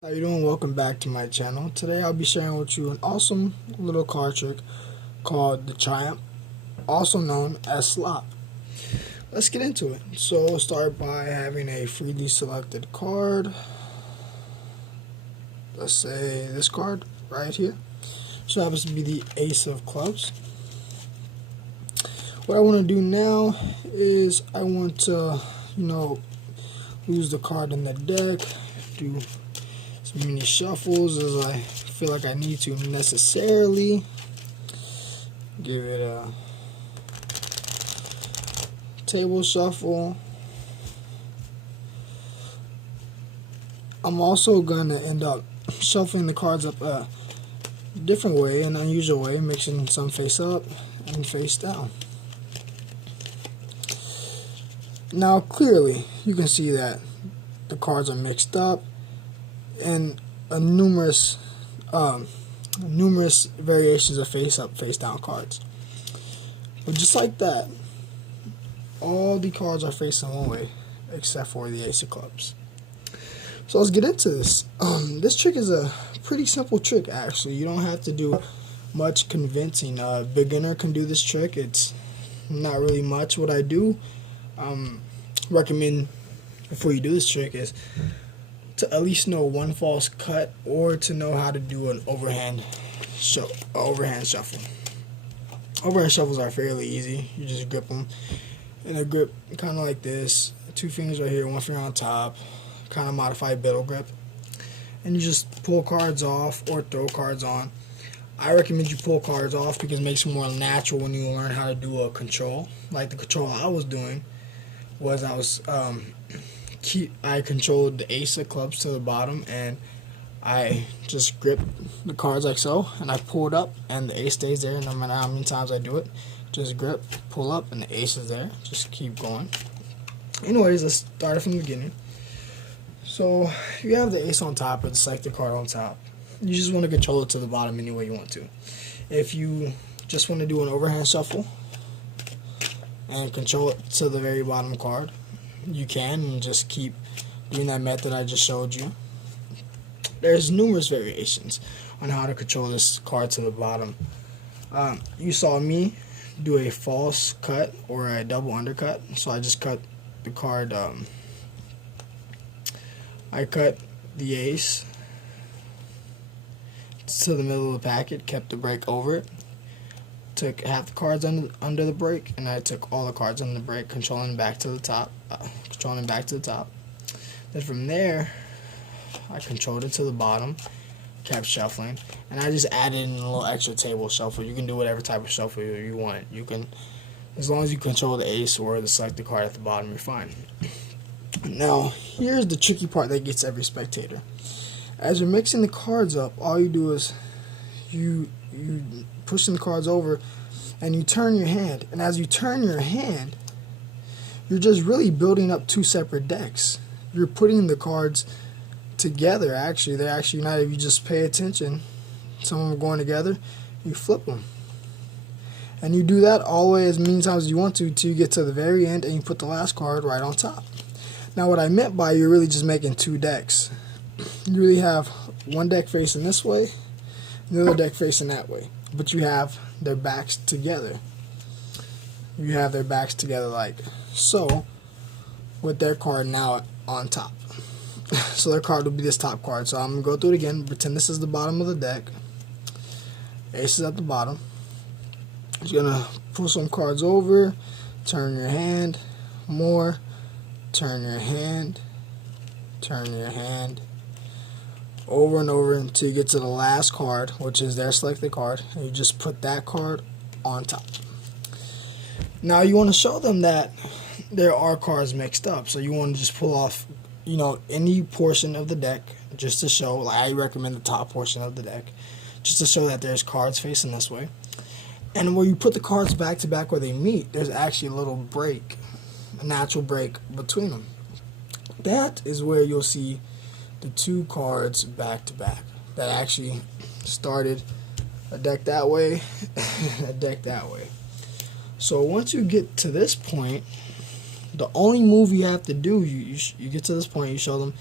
How you doing? Welcome back to my channel. Today I'll be sharing with you an awesome little card trick called the Triumph, also known as slop. Let's get into it. So we'll start by having a freely selected card. Let's say this card right here. So happens to be the Ace of Clubs. What I want to do now is I want to, lose the card in the deck, do as many shuffles as I feel like I need to necessarily. Give it a table shuffle. I'm also going to end up shuffling the cards up a different way, an unusual way, mixing some face up and face down. Now clearly you can see that the cards are mixed up and numerous variations of face up, face down cards. But just like that, all the cards are facing one way except for the Ace of Clubs. So let's get into this. This trick is a pretty simple trick actually. You don't have to do much convincing. A beginner can do this trick. It's not really much. What I do recommend before you do this trick is to at least know one false cut, or to know how to do an overhand shuffle. Overhand shuffles are fairly easy. You just grip them in a grip kind of like this. Two fingers right here, one finger on top, kind of modified biddle grip. And you just pull cards off or throw cards on. I recommend you pull cards off because it makes it more natural when you learn how to do a control. Like the control I was doing was I controlled the Ace of Clubs to the bottom, and I just grip the cards like so, and I pull it up, and the Ace stays there no matter how many times I do it. Just grip, pull up, and the Ace is there. Just keep going. Anyways, let's start it from the beginning. So you have the Ace on top and select the card on top. You just want to control it to the bottom any way you want to. If you just want to do an overhand shuffle and control it to the very bottom card, you can, and just keep doing that method I just showed you. There's numerous variations on how to control this card to the bottom. You saw me do a false cut or a double undercut, so I just cut the card. I cut the Ace to the middle of the packet, kept the break over it, took half the cards under the break, and I took all the cards under the break, controlling back to the top. Then from there, I controlled it to the bottom, kept shuffling, and I just added in a little extra table shuffle. You can do whatever type of shuffle you want. You can, as long as you control the Ace or the selected card at the bottom, you're fine. Now, here's the tricky part that gets every spectator. As you're mixing the cards up, all you do is you pushing the cards over, and you turn your hand. And as you turn your hand, you're just really building up two separate decks. You're putting the cards together. Actually, they're actually united. If you just pay attention, some of them are going together. You flip them, and you do that all the way as many times as you want to till you get to the very end, and you put the last card right on top. Now, what I meant by you're really just making two decks. You really have one deck facing this way, the other deck facing that way, but you have their backs together. You have their backs together like so, with their card now on top. So their card will be this top card. So I'm going to go through it again. Pretend this is the bottom of the deck. Ace is at the bottom. You're going to pull some cards over, turn your hand, more, turn your hand, over and over until you get to the last card, which is their selected card, and you just put that card on top. Now you want to show them that there are cards mixed up, so you want to just pull off, any portion of the deck just to show. Like I recommend the top portion of the deck, just to show that there's cards facing this way. And where you put the cards back to back where they meet, there's actually a little break, a natural break between them. That is where you'll see the two cards back to back that actually started a deck that way and a deck that way. So once you get to this point, the only move you have to do, you get to this point, you show them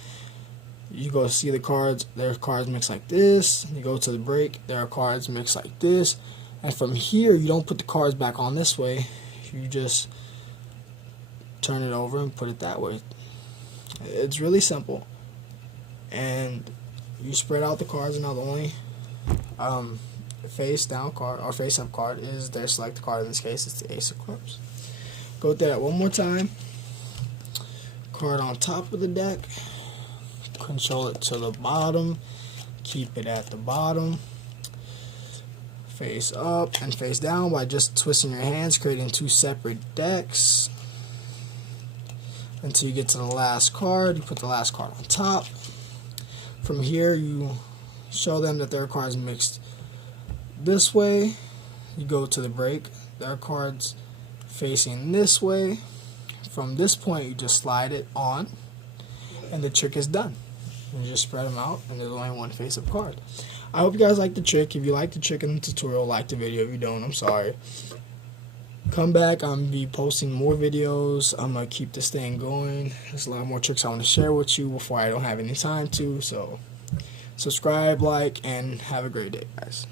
You go see the cards, there are cards mixed like this. You go to the break, there are cards mixed like this. And from here, you don't put the cards back on this way. You just turn it over and put it that way. It's really simple. And you spread out the cards. Now the only face down card or face up card is their select card. In this case, it's the Ace of Clubs. Go through that one more time. Card on top of the deck. Control it to the bottom. Keep it at the bottom. Face up and face down by just twisting your hands, creating two separate decks. Until you get to the last card, you put the last card on top. From here, you show them that their cards mixed this way. You go to the break. Their cards facing this way. From this point, you just slide it on, and the trick is done. You just spread them out, and there's only one face-up card. I hope you guys like the trick. If you like the trick in the tutorial, like the video. If you don't, I'm sorry. Come back. I'm going to be posting more videos. I'm going to keep this thing going. There's a lot more tricks I want to share with you before I don't have any time to. So subscribe, like, and have a great day, guys.